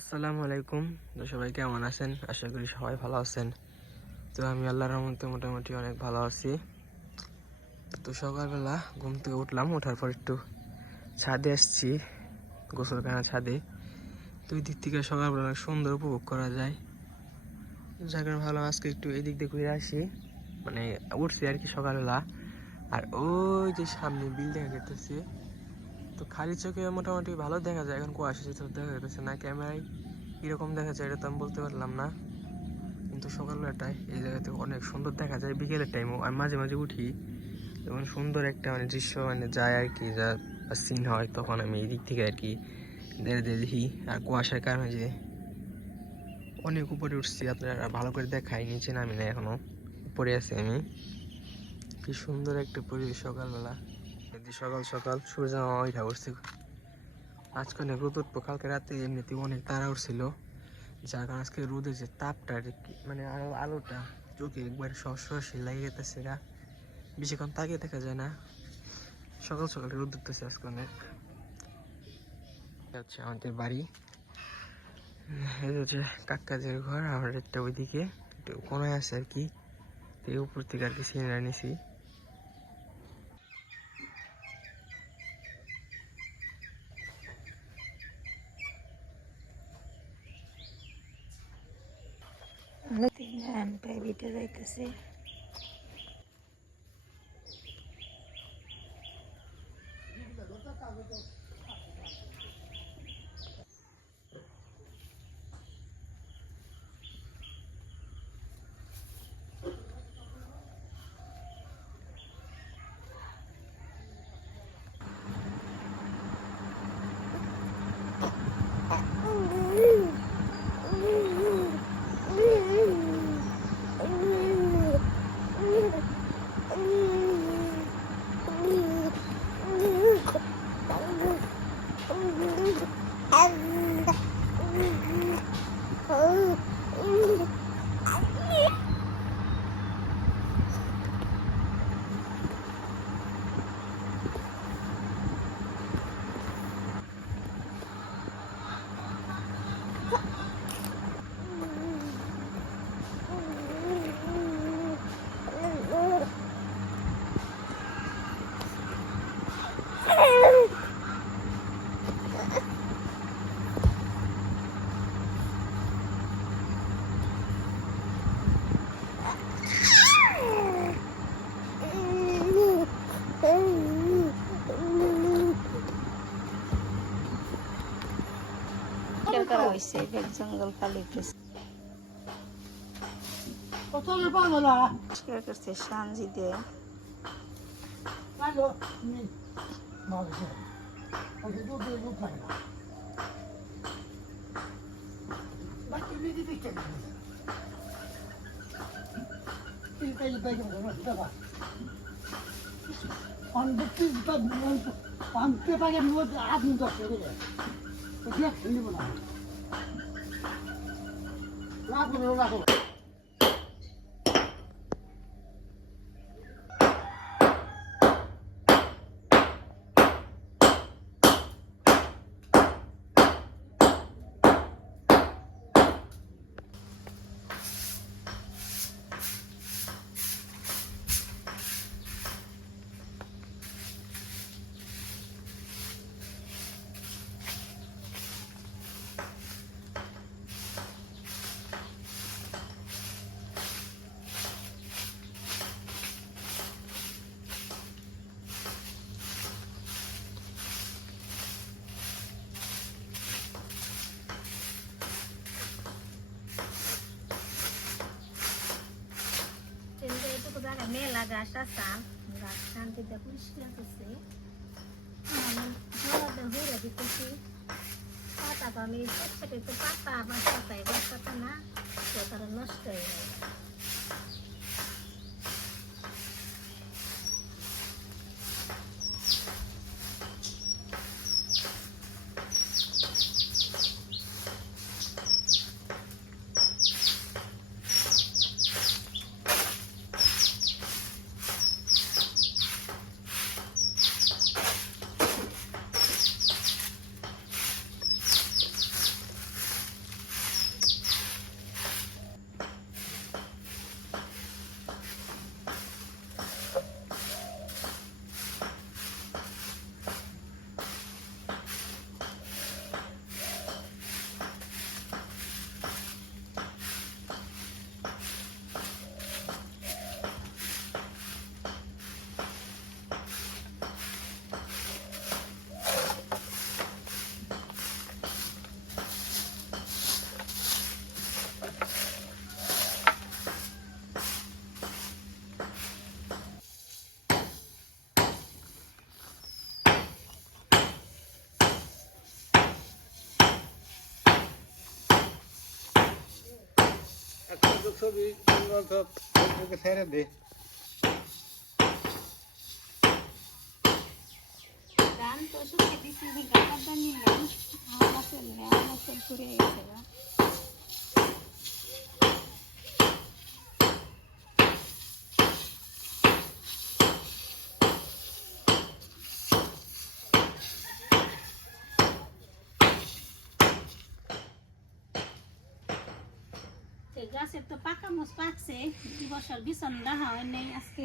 আসসালামু আলাইকুম। তো সবাই কেমন আছেন? আশা করি সবাই ভালো আছেন। তো আমি আল্লাহর রহমতে মোটামুটি অনেক ভালো আছি। তো সকালবেলা ঘুম থেকে উঠলাম ওঠার পর একটু ছাদে আসছি গোসলখানা ছাদে। তো ওই দিক থেকে সকালবেলা অনেক সুন্দর উপভোগ করা যায়। কারণে ভাবলাম আজকে একটু এদিক দিয়ে ঘুরে আসি। মানে উঠছি আর কি সকালবেলা। আর ওই যে সামনে বিল দেখা যেতেছে তো খালি চোখে মোটামুটি ভালো দেখা যায়। এখন কুয়াশা তো দেখা যাচ্ছে না ক্যামেরায়, কীরকম দেখা যায় এটা তো আমি বলতে পারলাম না। কিন্তু সকালবেলাটায় এই জায়গাতে অনেক সুন্দর দেখা যায়, বিকেলের টাইমও আর মাঝে মাঝে উঠি যখন সুন্দর একটা মানে দৃশ্য মানে যায় আর কি, যা সিন হয়, তখন আমি এই দিক থেকে আর কি ধীরে ধীরে দেখি। আর কুয়াশার কারণে যে অনেক উপরে উঠছি, আপনারা ভালো করে দেখাই নিচে নামি না এখনও। উপরে আছি আমি। কি সুন্দর একটা পরিবেশ সকালবেলা। এদিকে সকাল সকাল সূর্য ওইটা উঠছে আজকে অনেক রোদ উঠবো, কালকে রাতে এমনিতে অনেক তারা উঠছিল। যার কারণে আজকে রোদের যে তাপটা মানে আলো, আলোটা চোখে একবার সরাসরি লাগিয়ে যেতেছে গা। বেশিক্ষণ তাকিয়ে দেখা যায় না। সকাল সকাল রোদ উঠতেছে আজকে অনেক। হচ্ছে আমাদের বাড়ি। এই হচ্ছে কাকাদের ঘর, আমার একটা ওইদিকে। একটু কোনায় আছে আর কি। উপর থেকে আর কি সিনারি নিছি যাইতেছে করা হয়েছে বেগ জঙ্গল পালিতেছে Otoğlu bana পরিষ্কার করছে সানজি দিয়ে Ben de maalesef. Hadi dur dur Lagi di. মেলা গাছ আছে গাছ শান্তিতে পরিষ্কার করছে। ঘুরে দিতেছি। পাতা তো আমি ছোট ছোট পাতা আবার পাতায় পাতা না, তো তারা নষ্ট হয়ে যায়। ছবি ফেসবুকে ছেড়ে দে। তো দিছি গানটা নিলাম আমার চলে আমার চলে ঘুরে গেছে গা তো গাছের তো পাকা মোষ পাকছে দুই বছর বিছন রাখা হয় নাই আজকে।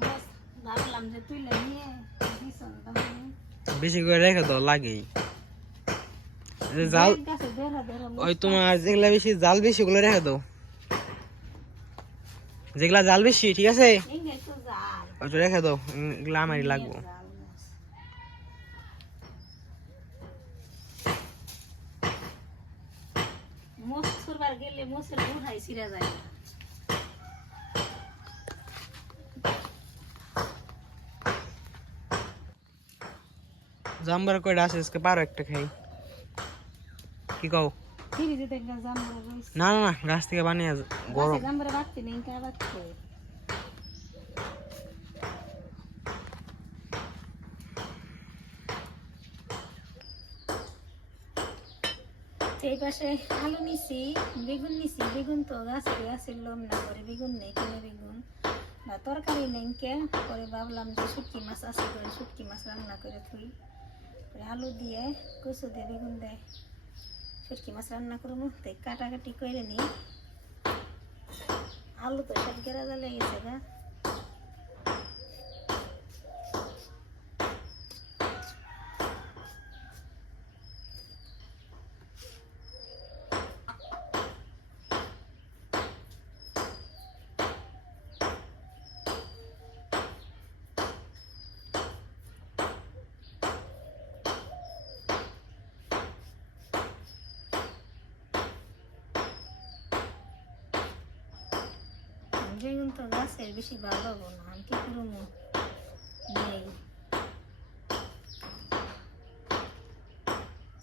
মোষ ভাবলাম যে তুইলে নিয়ে বিছন বেশি করে রেখে দাও লাগেই। জাল ওই তোমার যেগুলা বেশি জাল বেশি ওগুলো রেখে দাও। যেগুলা জাল বেশি ঠিক আছে? তো ওইটা রেখে দাও এগুলো আমারই লাগবো জাল মোষ। মোষ গেলে মোষের বুড়াই ছিঁড়া যায়। জাম্বার কয়টা আছে? আজকে পারো একটা খাই। কি কও? না না না গাছ থেকে বানিয়ে গরম। গাছে জামরা নেই কা বাড়তে? পাশে আলু নিছি, বেগুন নিছি, বেগুন তো গাছে গাছের লোম না করে বেগুন নেই, কিনে বেগুন। বা তরকারি নেই কে পরে ভাবলাম যে শুটকি মাছ আছে করে শুটকি মাছ রান্না করে থুই। পরে আলু দিয়ে কচু দিয়ে বেগুন দেয় শুটকি মাছ রান্না করব, তাই কাটাকাটি করে নিই। আলু তো সব গেরা জ্বালে গেছে গা। বেগুন তো গাছের বেশি ভালো না। আমি কি করব নেই।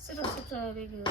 ছোট ছোট বেগুন।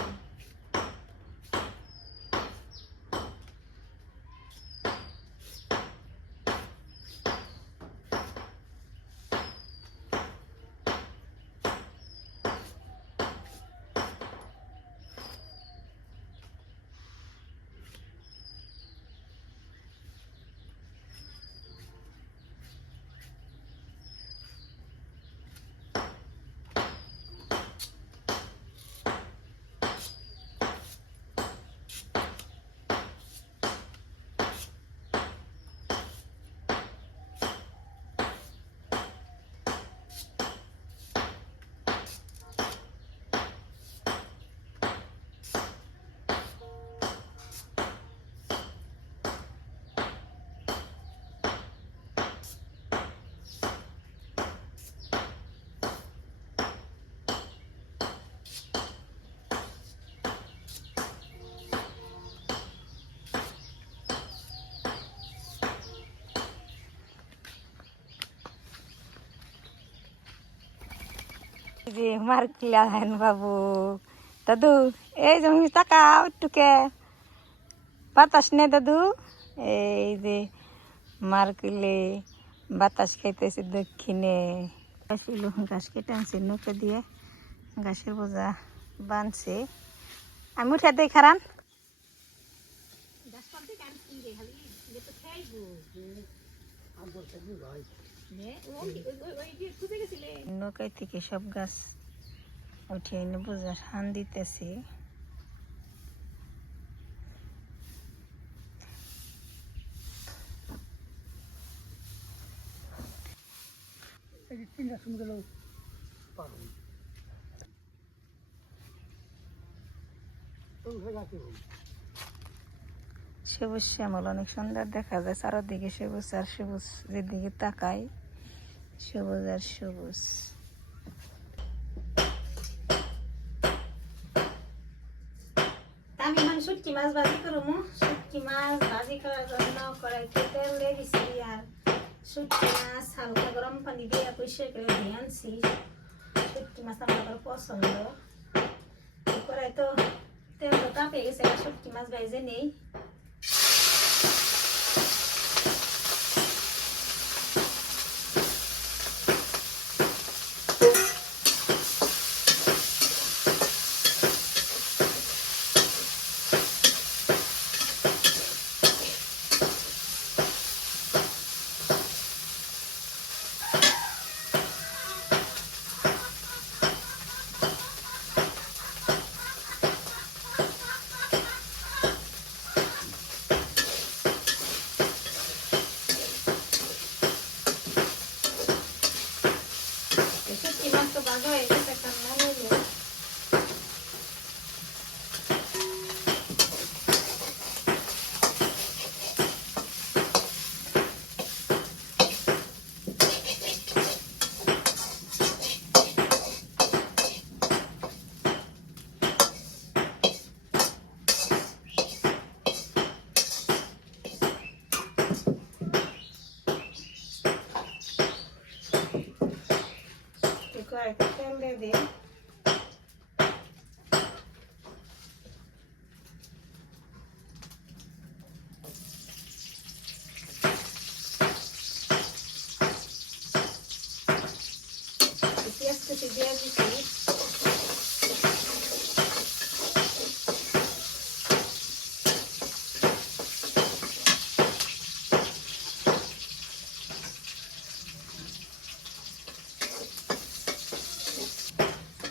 যে মার্কিলা হেন বাবু। দাদু এই যে আমি তাকাও একটুকে বাতাস নে দাদু। এই যে মার্কিলে বাতাস খাইতেছে দক্ষিণে। ঘাস কেটে আনছে নৌকা দিয়ে ঘাসের বোঝা বানছে। আমি উঠে দেই খারান। নৌকায় থেকে সব গাছ উঠে এনে বোঝার হান দিতেছে। পারো সবুজ শ্যামল, অনেক সুন্দর দেখা যায়। চারদিকে সবুজ আর সবুজ যেদিকে তাকাই সবুজ আর সবুজ আমি এখন শুটকি মাছ ভাজি করব শুটকি মাছ ভাজি করার জন্য কড়াইতে তেল দিয়ে দিছি আর শুটকি মাছ হালকা গরম পানি দিয়ে পরিষ্কার করে ধুয়ে আনছি। শুটকি মাছ আমার পছন্দ। কড়াই তো তেল তো তাপে গেছে শুটকি মাছ ভাইজে নেই। কড়াইতে তেল দিয়ে দিই পেঁয়াজ কুচি দিয়ে দিচ্ছি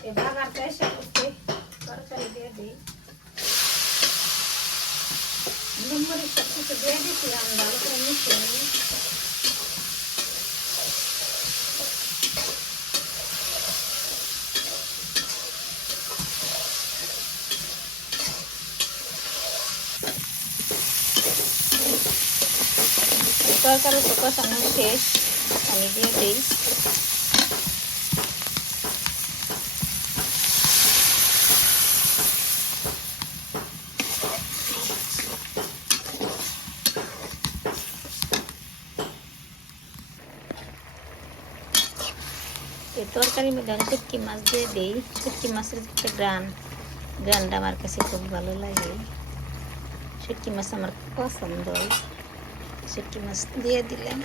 এই বাগারটা এসে করতে তরকারি দিয়ে দিই নুন মরিচ সব কিছু দিয়ে দিচ্ছি আমি ভালো করে মিশিয়ে নিই তরকারি তো কষানো শেষ। আমি দিয়ে দিই। তরকারির মধ্যে আমি মাছ দিয়ে দিই। শুটকি মাছের একটা গ্রান। গ্রানটা আমার কাছে খুব ভালো লাগে। শুটকি মাছ আমার পছন্দ। শুটকি মাছ দিয়ে দিলাম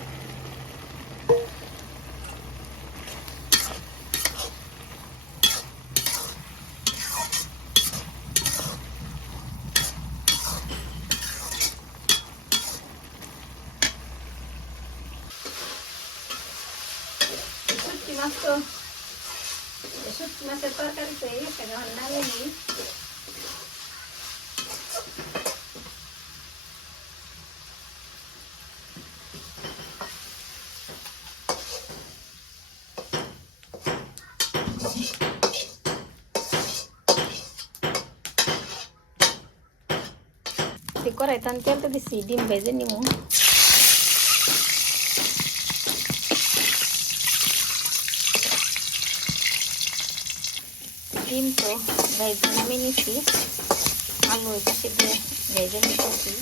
শুটকি মাছ তো শুটকি মাছের তরকারি তো এই একটা যখন নামিয়ে নিই করাই তান তেল তো দিছি ডিম ভেজে নিমু ডিম তো ভেজে নামিয়ে নিছি আলু পাশে দিয়ে ভেজে নিতেছি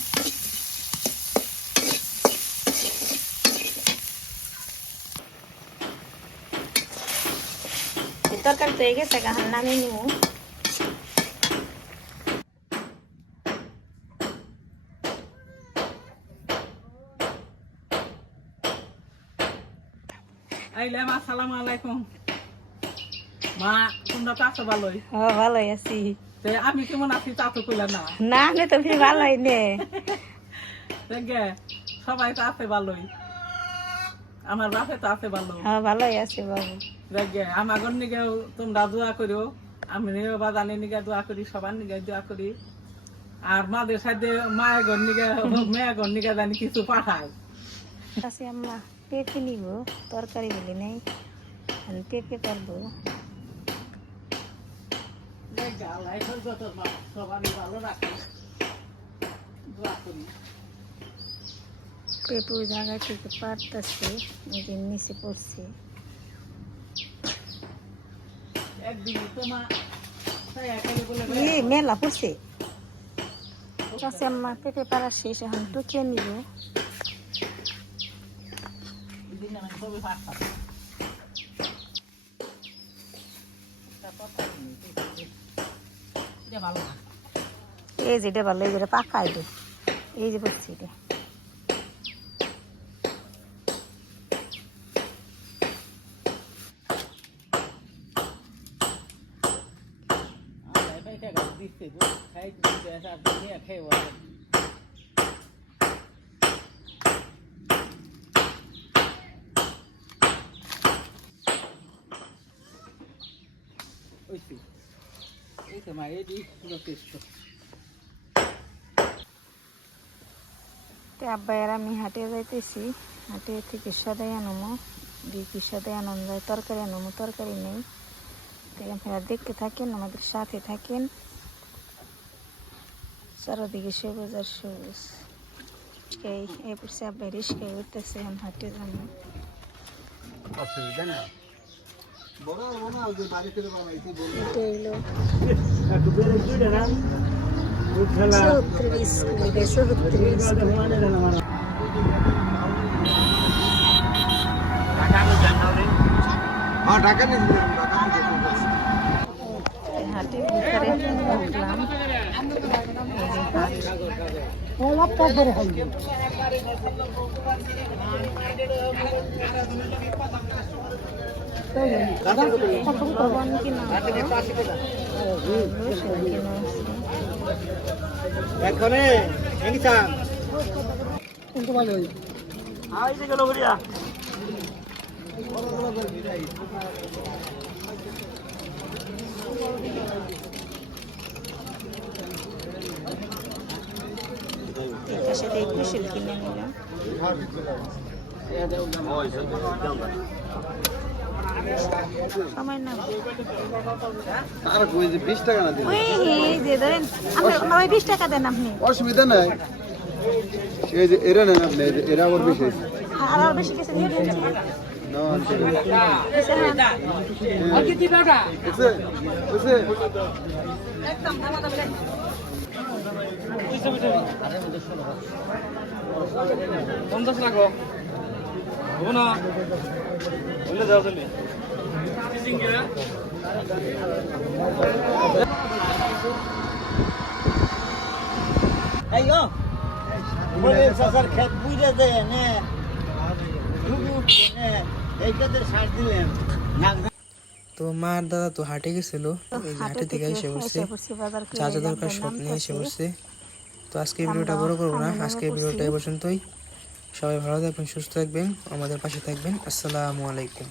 তরকারি তো হয়ে গেছে গাহান নামিয়ে নিমু আইলাম আসসালামু আলাইকুম। মা তোমরা তো আছো ভালোই? আছি। আমি কেমন আছি তা তো কইলা না। না আমি তো ফির ভালোই নে। সবাই তো আছে ভালোই। আমার বাপে তো আছে ভালো। হ্যাঁ ভালোই আছি বাবু। দেখে আমার নিগেও তোমরা দোয়া করো আমি বাজানের নিগে দোয়া করি সবার নিগে দোয়া করি। আর মাদের সাথে মায়ের ঘর নিগে মেয়ের ঘর নিগে জানি কিছু পাঠায়। আম্মা। পেঁপে নিব তরকারি বলি নেই। আমি পেঁপে পারব। পেঁপে জায়গা থেকে পারতেছে নিজের নিচে পড়ছে। একদিন তোমার তাই একাই বলে ই মেলা পড়ছে। আম্মা পেঁপে পাড়া শেষ এখন টুকিয়ে নিব। দিন আমি সবই ভাত খাব এটা ভালো না এই যেটা ভালো এই যেটা পাকাই দে এই যে পড়ছে এটা আল্লাহ এটা গাছ দিচ্ছে গো খাই দিতে আর দুনিয়া খেয়ে বলে ওইছি এডি যথেষ্ট। তো আব্বা আর আমি হাটে যাইতেছি। হাটে থেকে সদাই আনমো বিকি সদাই আনন্দ যায় তরকারি আনমো তরকারি নেই। তো আপনারা দেখতে থাকেন আমাদের সাথে থাকেন। চারোদিকে সবুজ আর সবুজ। এই পড়ছে আব্বা রিস্কায় উঠতেছে এখন হাটে যাব অসুবিধা না চৌত্রিশ চৌত্রিশ হাটের ভিতরে ঢুকলাম হাট লবণ কিনা এখানে কিন্তু ভালো এটার সাথে এই কুশল কিনে নিলাম। সময় না আর কই যে 20 টাকা না দিলে? ওই এই যে ধরেন আপনি আমার টাকা দেন আপনি। অসুবিধা নাই। এই যে এরা নেন আপনি এরা আবার বেশি আর আর বেশি কিছু দিয়ে দিন। পঞ্চাশ রাখো হব না বললে দেওয়া চলবে আইও বলে সাসার খেত বুঝে দেয় নে। ঢুকু নে। এইটাতে সার দিলেন। নাক তো মা আর দাদা তো হাটে গেছিল এই যে হাটে থেকে এসে বসছে যা যা দরকার সব নিয়ে এসে বসছে তো আজকে ভিডিওটা বড় করব না আজকে ভিডিওটা এ পর্যন্তই। সবাই ভালো থাকবেন সুস্থ থাকবেন আমাদের পাশে থাকবেন। আসসালামু আলাইকুম।